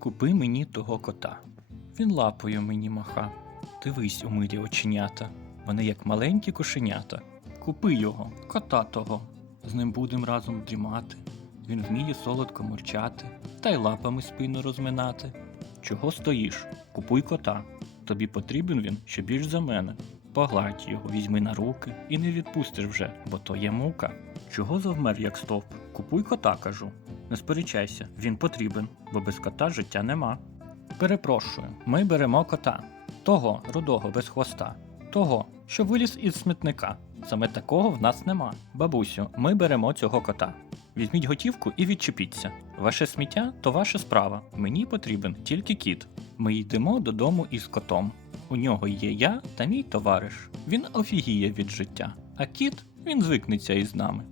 Купи мені того кота. Він лапою мені маха. Дивись у милі оченята. Вони як маленькі кошенята. Купи його, кота того. З ним будем разом дрімати. Він вміє солодко мурчати, та й лапами спину розминати. Чого стоїш? Купуй кота. Тобі потрібен він ще більш за мене. Погладь його, візьми на руки і не відпустиш вже, бо то є мука. Чого завмер, як стовп? Купуй кота, кажу. Не сперечайся, він потрібен, бо без кота життя нема. Перепрошую, ми беремо кота. Того рудого без хвоста. Того, що виліз із смітника. Саме такого в нас нема. Бабусю, ми беремо цього кота. Візьміть готівку і відчепіться. Ваше сміття то ваша справа. Мені потрібен тільки кіт. Ми йдемо додому із котом. У нього є я та мій товариш. Він офігіє від життя. А кіт він звикнеться із нами.